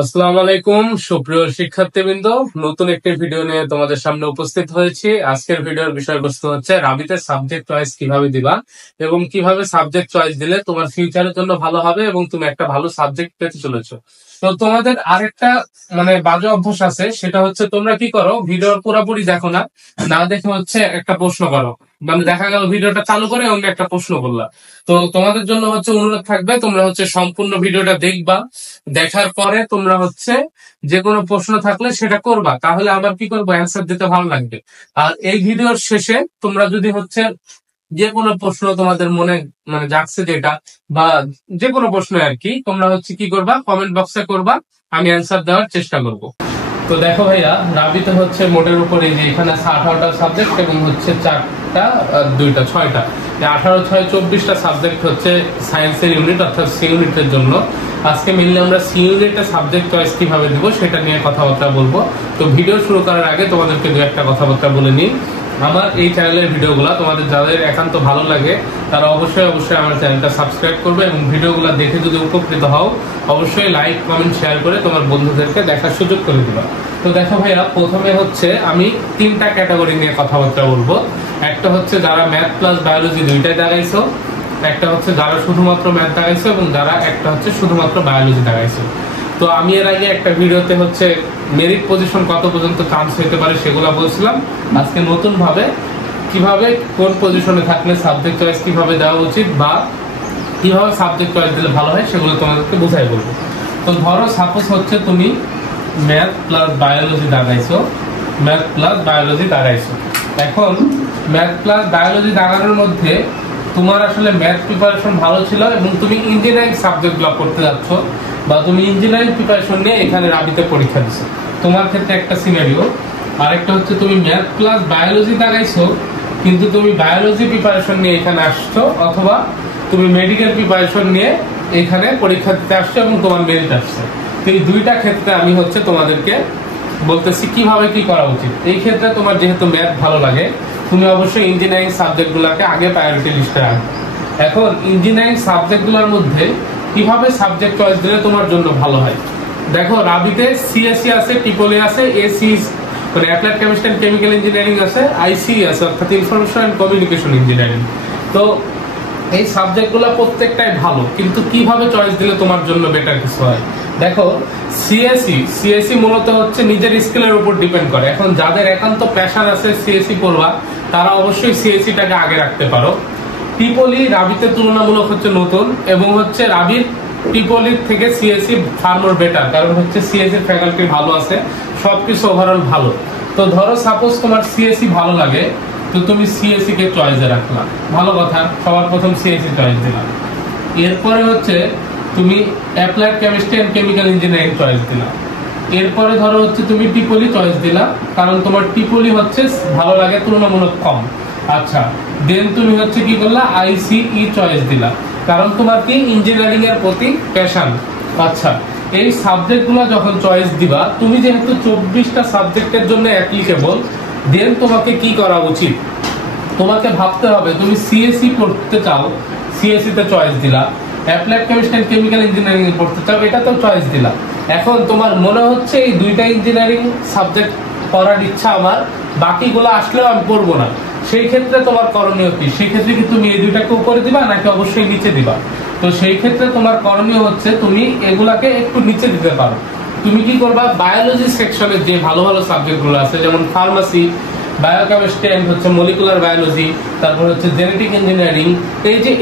আসসালামু আলাইকুম সুপ্রিয় শিক্ষার্থীবৃন্দ, নতুন একটি ভিডিও নিয়ে তোমাদের সামনে উপস্থিত হয়েছি। আজকের ভিডিওর বিষয়বস্তু হচ্ছে রাবিতে সাবজেক্ট চয়েস কিভাবে দিবা এবং কিভাবে সাবজেক্ট চয়েস দিলে তোমার ফিউচারের জন্য ভালো হবে এবং তুমি একটা ভালো সাবজেক্ট পেতে চলেছো। তো তোমাদের আরেকটা বাজে অভ্যাস আছে, সেটা হচ্ছে তোমরা কি করো, ভিডিও পুরোপুরি দেখো না, না দেখে হচ্ছে একটা প্রশ্ন করো। দেখা গেল ভিডিওটা চালু করে অন্য একটা প্রশ্ন করলা। তো তোমাদের জন্য হচ্ছে অনুরোধ থাকবে, তোমরা হচ্ছে সম্পূর্ণ ভিডিওটা দেখবা, দেখার পরে তোমরা হচ্ছে যে কোনো প্রশ্ন থাকলে সেটা করবা, তাহলে আবার কি করবো, অ্যান্সার দিতে ভালো লাগবে। আর এই ভিডিওর শেষে তোমরা যদি হচ্ছে যে কোনো প্রশ্ন তোমাদের মনে জাগছে যেটা, বা যে কোনো প্রশ্ন আর কি, তোমরা হচ্ছে কি করবা, কমেন্ট বক্সে করবা, আমি অ্যান্সার দেওয়ার চেষ্টা করব। তো দেখো ভাইয়া, রাবিতে হচ্ছে মোটের উপরে যে এখানে 18টা সাবজেক্ট এবং হচ্ছে 4টা 2টা 6টা 18 6 24টা সাবজেক্ট হচ্ছে সায়েন্সের ইউনিট, অর্থাৎ সি ইউনিটের জন্য। আজকে মেনলি আমরা সি ইউনিটের সাবজেক্ট চয়েস কিভাবে দিব সেটা নিয়ে কথাবার্তা বলবো। তো ভিডিও শুরু করার আগে তোমাদেরকে দু একটা কথাবার্তা বলে নিই। আমার এই চ্যানেলের ভিডিওগুলো তোমাদের যাদের একান্ত ভালো লাগে তারা অবশ্যই আমার চ্যানেলটা সাবস্ক্রাইব করবে এবং ভিডিওগুলো দেখে যদি উপকৃত হও অবশ্যই লাইক কমেন্ট শেয়ার করে তোমার বন্ধুদেরকে দেখার সুযোগ করে দিবা। তো দেখো ভাইয়া, প্রথমে হচ্ছে আমি 3টা ক্যাটাগরি নিয়ে কথাবার্তা বলবো। একটা হচ্ছে যারা ম্যাথ প্লাস বায়োলজি দুইটাই দাগাইছো, একটা হচ্ছে যারা শুধুমাত্র ম্যাথ দাগাইছো এবং যারা একটা হচ্ছে শুধুমাত্র বায়োলজি দাগাইছো। তো আমি এর আগে একটা ভিডিওতে হচ্ছে মেরিট পজিশন কত পর্যন্ত চান্স হতে পারে সেগুলো বলছিলাম। আজকে নতুন ভাবে কিভাবে কোন পজিশনে থাকলে সাবজেক্ট চয়েস কিভাবে দেওয়া উচিত বা কিভাবে সাবজেক্ট চয়েস দিলে ভালো হয় সেগুলো তোমাদেরকে বুঝাই বলবো। তো ধরো সাপোজ হচ্ছে তুমি ম্যাথ প্লাস বায়োলজি দাগাইছো, এখন ম্যাথ প্লাস বায়োলজি দাগানোর মধ্যে তোমার আসলে ম্যাথ প্রিপারেশন ভালো ছিল এবং তুমি ইঞ্জিনিয়ারিং সাবজেক্টগুলো পড়তে যাচ্ছ বা তুমি ইঞ্জিনিয়ারিং প্রিপারেশন নিয়ে এখানে রাবিতে পরীক্ষা দিছো, তোমার ক্ষেত্রে একটা সিনারিও। আরেকটা হচ্ছে তুমি ম্যাথ প্লাস বায়োলজি দাগাইছো কিন্তু তুমি বায়োলজি প্রিপারেশন নিয়ে এখানে আসছো, অথবা তুমি মেডিকেল প্রিপারেশন নিয়ে এখানে পরীক্ষা দিতে আসছো এবং তোমার মেরিট আসছে। তো এই দুইটা ক্ষেত্রে আমি হচ্ছে তোমাদেরকে বলতেছি কিভাবে কি করা উচিত। এই ক্ষেত্রে তোমার যেহেতু ম্যাথ ভালো লাগে, তুমি অবশ্যই ইঞ্জিনিয়ারিং সাবজেক্টগুলোকে আগে প্রায়োরিটি লিস্টে রাখবে। এখন ইঞ্জিনিয়ারিং সাবজেক্টগুলোর মধ্যে কিভাবে সাবজেক্ট চয়েস দিলে তোমার জন্য ভালো হয়, দেখো রাবিতে সিএসসি আছে, ট্রিপলি আছে, AC applied chemistry and chemical engineering আছে, আইসি আছে অর্থাৎ ইনফরমেশন এন্ড কমিউনিকেশন ইঞ্জিনিয়ারিং। তো এই সাবজেক্টগুলো প্রত্যেকটাই ভালো, কিন্তু কিভাবে চয়েস দিলে তোমার জন্য বেটার কিছু হয়। দেখো সিএসসি মূলত হচ্ছে নিজের স্কিলের উপর ডিপেন্ড করে। এখন যাদের একান্ত প্যাশন আছে সিএসসি পড়বা, তারা অবশ্যই সিএসসিটাকে আগে রাখতে পারো। ট্রিপলি রাবিতে তুলনামূলক হচ্ছে নতুন এবং হচ্ছে রাবির ট্রিপলির থেকে সিএসসি ফার মোর বেটার, কারণ হচ্ছে সিএসসি ফ্যাকাল্টি ভালো আছে, সবকিছু ওভারঅল ভালো। তো ধরো সাপোজ তোমার সিএসসি ভালো লাগে, তো তুমি সিএসসি কে চয়েসে রাখলাম, ভালো কথা, সবার প্রথম সিএসসি চয়েস দিলাম। এরপরে হচ্ছে তুমি applied chemistry and chemical engineering choice দিলাম। এরপরে ধরো হচ্ছে তুমি ট্রিপলি চয়েস দিলা, কারণ তোমার ট্রিপলি হচ্ছে ভালো লাগে তুলনামূলক কম। আচ্ছা, দেন তুমি হচ্ছে কি করলা, আইসিই চয়েস দিলা, কারণ তোমার কি ইঞ্জিনিয়ারিং এর প্রতি প্যাশন। আচ্ছা, এই সাবজেক্টগুলো যখন চয়েস দিবা, তুমি যেহেতু 24টা সাবজেক্টের জন্য অ্যাপ্লিকেবল, দেন তোমাকে কি করা উচিত, তোমাকে ভাবতে হবে তুমি সিএসসি পড়তে চাও, সিএসসি তে চয়েস দিলা। Applied chemistry and chemical engineering পড়তে চাও, এটা তো চয়েস দিলা। এখন তোমার মনে হচ্ছে এই দুইটা ইঞ্জিনিয়ারিং সাবজেক্ট পড়ার ইচ্ছা আমার, বাকিগুলো আসলেও আমি পড়বো না, সেই ক্ষেত্রে তোমার করণীয় কি? সেই ক্ষেত্রে কি তুমি এই দুইটাকে উপরে দিবা নাকি অবশ্যই নিচে দিবা? তো সেই ক্ষেত্রে তোমার করণীয় হচ্ছে তুমি এগুলাকে একটু নিচে দিতে পারো। তুমি কি করবা, বায়োলজি সেকশনের যে ভালো ভালো সাবজেক্টগুলো আছে, যেমন ফার্মাসি, বায়োকেমিস্ট্রি এন্ড হচ্ছে মলিকুলার বায়োলজি, তারপর হচ্ছে জেনেটিক ইঞ্জিনিয়ারিং,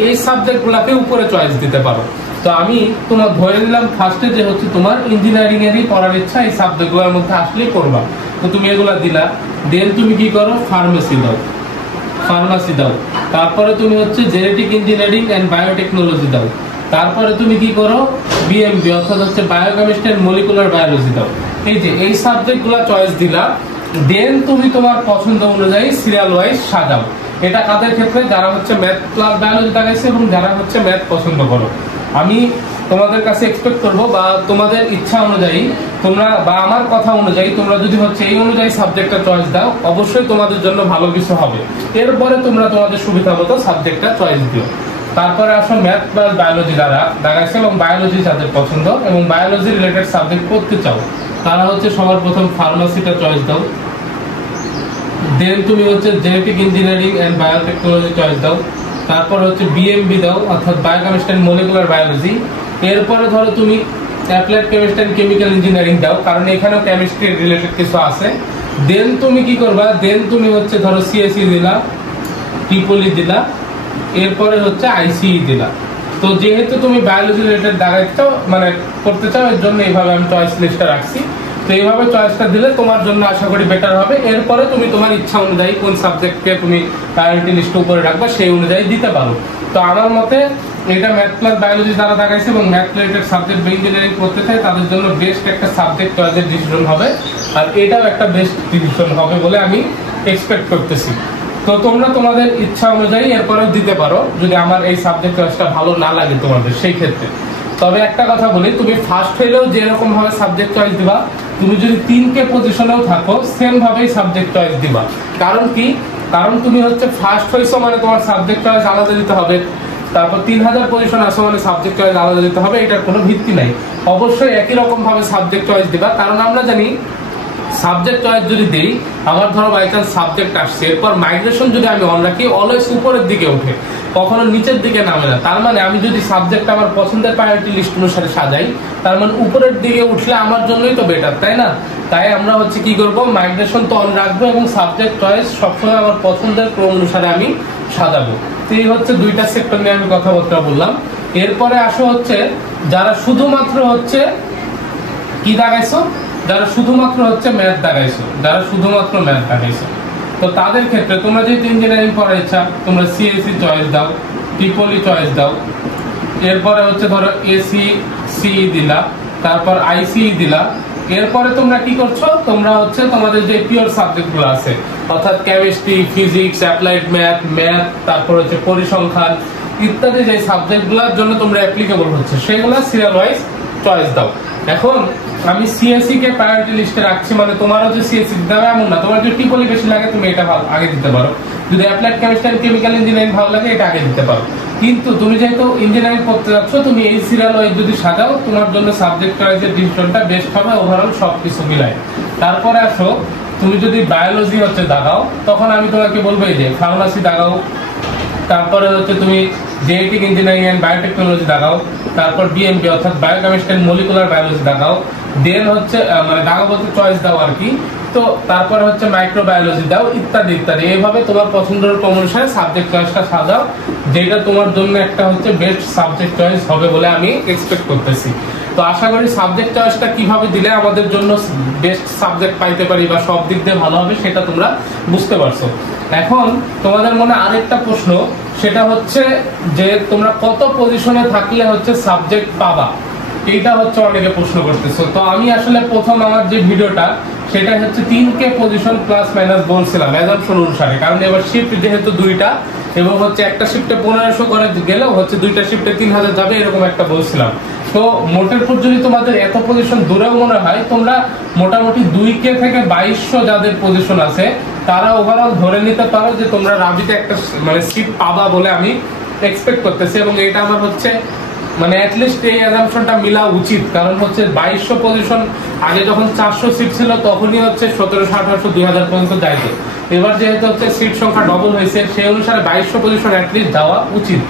এই সাবজেক্টগুলোকে উপরে চয়েস দিতে পারো। তো আমি তোমার ধরে নিলাম ফার্স্টে যে হচ্ছে তোমার ইঞ্জিনিয়ারিং এরই পড়ার ইচ্ছা, এই সাবজেক্টগুলোর মধ্যে আসলেই করবা, তো তুমি এগুলা দিলা। দেন তুমি কি করো, ফার্মাসি দাও, তারপরে তুমি হচ্ছে জেনেটিক ইঞ্জিনিয়ারিং এন্ড বায়োটেকনোলজি দাও, তারপরে তুমি কি করো, বিএমবি অর্থাৎ হচ্ছে বায়োকেমিস্ট্রি এন্ড মলিকুলার বায়োলজি দাও। এই সাবজেক্টগুলো চয়েস দিলা। দেন তুমি তোমার পছন্দ অনুযায়ী সিরিয়াল ওয়াইজ সাজাও। এটা কাদের ক্ষেত্রে, যারা হচ্ছে ম্যাথ প্লাস বায়োলজি দাগাইছে এবং যারা হচ্ছে ম্যাথ পছন্দ করো। আমি তোমাদের কাছে এক্সপেক্ট করবো বা তোমাদের ইচ্ছা অনুযায়ী তোমরা বা আমার কথা অনুযায়ী তোমরা যদি হচ্ছে এই অনুযায়ী সাবজেক্টটা চয়েস দাও, অবশ্যই তোমাদের জন্য ভালো কিছু হবে। এরপরে তোমরা তোমাদের সুবিধা মতো সাবজেক্টটা চয়েস দিও। তারপরে আসো ম্যাথ প্লাস বায়োলজি দ্বারা দাগাইছে এবং বায়োলজি যাদের পছন্দ এবং বায়োলজি রিলেটেড সাবজেক্ট পড়তে চাও তারা হচ্ছে সবার প্রথম ফার্মাসিটা চয়েস দাও, দেন তুমি হচ্ছে genetic engineering and biotechnology choice দাও, তারপর হচ্ছে বিএমবি দাও অর্থাৎ বায়োকেমিস্ট্রি এন্ড মলিকুলার বায়োলজি। এরপরে ধরো তুমি applied chemistry and chemical engineering দাও, কারণ এখানেও কেমিস্ট্রি রিলেটেড কিছু আছে। দেন তুমি কি করবা, দেন তুমি হচ্ছে ধরো সিএসসি দিলা, ট্রিপলি দিলা, এরপরে হচ্ছে আইসিই দিলা। তো যেহেতু তুমি বায়োলজি রিলেটেড দাঁড়াইতে মানে করতে চাও, এর জন্য এইভাবে আমি চয়েস লিস্টটা রাখছি। তো এইভাবে চয়েসটা দিলে তোমার জন্য আশা করি বেটার হবে। এরপরে তুমি তোমার ইচ্ছা অনুযায়ী কোন সাবজেক্টকে তুমি প্রায়োরিটি লিস্টে উপরে রাখবা সেই অনুযায়ী দিতে পারো। তো আমার মতে এটা ম্যাথ প্লাস বায়োলজি দ্বারা দেখাইছে এবং ম্যাথ রিলেটেড সাবজেক্ট বা ইঞ্জিনিয়ারিং করতে চাই তাদের জন্য বেস্ট একটা সাবজেক্ট চয়েসের ডিসিশন হবে, আর এটাও একটা বেস্ট ডিসিশন হবে বলে আমি এক্সপেক্ট করতেছি। তো তোমরা তোমাদের ইচ্ছা অনুযায়ী এরপরেও দিতে পারো যদি আমার এই সাবজেক্ট চয়েসটা ভালো না লাগে তোমাদের সেই ক্ষেত্রে। তবে একটা কথা বলি, তুমি ফার্স্ট হইলেও যেরকম ভাবে সাবজেক্ট চয়েস দিবা, তুমি যদি 3K পজিশনেও থাকো সেম ভাবেই সাবজেক্ট চয়েস দিবা। কারণ কি, কারণ তুমি হচ্ছে ফার্স্ট হইছো মানে তোমার সাবজেক্ট চয়েস আলাদা দিতে হবে, তারপর 3000 পজিশন আসো মানে সাবজেক্ট চয়েস আলাদা দিতে হবে, এটার কোনো ভিত্তি নাই। অবশ্যই একই রকম ভাবে সাবজেক্ট চয়েস দিবা, কারণ আমরা জানি সাবজেক্ট চয়েস যদি দেই, আমার ধরো বাই চান্স সাবজেক্ট আসছে, এরপর মাইগ্রেশন যদি আমি অন রাখি অলওয়েজ উপরের দিকে ওঠে, কখনো নিচের দিকে নামে না। তার মানে আমি যদি সাবজেক্ট আমার পছন্দের প্রায়োরিটি লিস্ট অনুসারে সাজাই, তার মানে উপরের দিকে উঠলে আমার জন্যই তো বেটার, তাই না? তাই আমরা হচ্ছে কি করব, মাইগ্রেশন তো অন রাখবো এবং সাবজেক্ট চয়েস সবসময় আমার পছন্দের ক্রম অনুসারে আমি সাজাবো। তো এই হচ্ছে দুইটা সেক্টর নিয়ে আমি কথাবার্তা বললাম। এরপরে আসো হচ্ছে যারা শুধুমাত্র হচ্ছে কি দাগাইছো, যারা শুধুমাত্র হচ্ছে ম্যাথ দাগাইছো, যারা শুধুমাত্র ম্যাথ দাগাইছো, তো তাদের ক্ষেত্রে তোমরা যেহেতু ইঞ্জিনিয়ারিং করার ইচ্ছা, তোমরা সিএসসি চয়েস দাও, ট্রিপলি চয়েস দাও, এরপরে হচ্ছে ধরো এসি সি দিলা, তারপর আইসি দিলা। এরপরে তোমরা কি করছো, তোমরা হচ্ছে তোমাদের যে পিওর সাবজেক্ট গুলো আছে অর্থাৎ কেমিস্ট্রি, ফিজিক্স, অ্যাপ্লাইড ম্যাথ, তারপর হচ্ছে পরিসংখ্যান ইত্যাদি যে সাবজেক্ট গুলোর জন্য তোমরা অ্যাপ্লিকেবল হচ্ছে সেগুলো সিরিয়াল ওয়াইজ চয়েস দাও। এখন আমি সিএসসি কে প্রায়োরিটি লিস্টে রাখছি মানে তোমারও যে সিএসসি দিতে হবে এমন না, তোমার যদি ট্রিপলি বেশি লাগে তুমি এটা আগে দিতে পারো, যদি applied chemistry and chemical engineering ভালো লাগে এটা আগে দিতে পারো। কিন্তু তুমি যেহেতু ইঞ্জিনিয়ারিং করতে যাচ্ছ, তুমি এই সিরিয়াল ওয়াইজ যদি সাজাও তোমার জন্য সাবজেক্ট চয়েসের ডিসিশনটা বেস্ট হবে ওভারঅল সবকিছু মিলায়। তারপরে আসো তুমি যদি বায়োলজি হচ্ছে দাগাও, তখন আমি তোমাকে বলবো এই যে ফার্মাসি দাগাও, তারপরে হচ্ছে তুমি জেনেটিক ইঞ্জিনিয়ারিং এন্ড বায়োটেকনোলজি দাগাও, তারপর বিএমবি অর্থাৎ বায়োকেমিস্ট্রি এন্ড মলিকুলার বায়োলজি দাগাও, দেন হচ্ছে মানে দাগাও বলতে চয়েস দাও আর কি। তো তারপরে হচ্ছে মাইক্রোবায়োলজি দাও ইত্যাদি ইত্যাদি। এইভাবে তোমার পছন্দের ক্রম অনুসারে সাবজেক্ট চয়েসটা সাজাও, যেটা তোমার জন্য একটা হচ্ছে বেস্ট সাবজেক্ট চয়েস হবে বলে আমি এক্সপেক্ট করতেছি। তো আশা করি সাবজেক্ট চয়েসটা কিভাবে দিলে আমাদের জন্য বেস্ট সাবজেক্ট পাইতে পারি বা সব দিক দিয়ে ভালো হবে সেটা তোমরা বুঝতে পারছো। এখন তোমাদের মনে আরেকটা প্রশ্ন, সেটা হচ্ছে যে তোমরা কত পজিশনে থাকলে হচ্ছে সাবজেক্ট পাবা, এইটা হচ্ছে অনেকে প্রশ্ন করতেছো। তো আমি আসলে প্রথম আমার যে ভিডিওটা সেটা হচ্ছে 3K পজিশন প্লাস মাইনাস বলছিলাম অ্যাজাম্পশন অনুসারে, কারণ এবার শিফট যেহেতু দুইটা এবং হচ্ছে একটা শিফটে 1500 করে গেলেও হচ্ছে দুইটা শিফটে 3000 যাবে এরকম একটা বলছিলাম। তো মোটের পর যদি তোমাদের এত পজিশন দূরেও মনে হয়, তোমরা মোটামুটি 2K থেকে 2200 যাদের পজিশন আছে তারা ওভারঅল ধরে নিতে পারো যে তোমরা রাবিতে একটা মানে সিট পাবা বলে আমি এক্সপেক্ট করতেছি। এবং এটা আমার হচ্ছে মানে অ্যাটলিস্ট এই অ্যাজাম্পশনটা মিলা উচিত, কারণ হচ্ছে 2200 পজিশন আগে যখন 400 সিট ছিল তখনই হচ্ছে 1700, 1800, 2000 পর্যন্ত যাইতো। এবার যেহেতু হচ্ছে সিট সংখ্যা ডবল হয়েছে সেই অনুসারে 2200 পজিশন অ্যাটলিস্ট যাওয়া উচিত।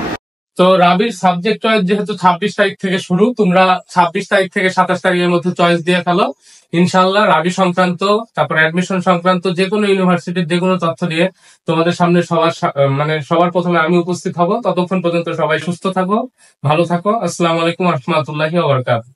তো রাবির সাবজেক্ট চয়েস যেহেতু 26 তারিখ থেকে শুরু, তোমরা 26 তারিখ থেকে 27 তারিখের মধ্যে চয়েস দিয়ে ফেলো ইনশাআল্লাহ। রাবি সংক্রান্ত তারপর অ্যাডমিশন সংক্রান্ত যে কোনো ইউনিভার্সিটির যে কোনো তথ্য দিয়ে তোমাদের সামনে সবার প্রথমে আমি উপস্থিত হব। ততক্ষণ পর্যন্ত সবাই সুস্থ থাকো, ভালো থাকো। আসসালামু আলাইকুম ওয়া রাহমাতুল্লাহি ওয়া বারাকাতুহু।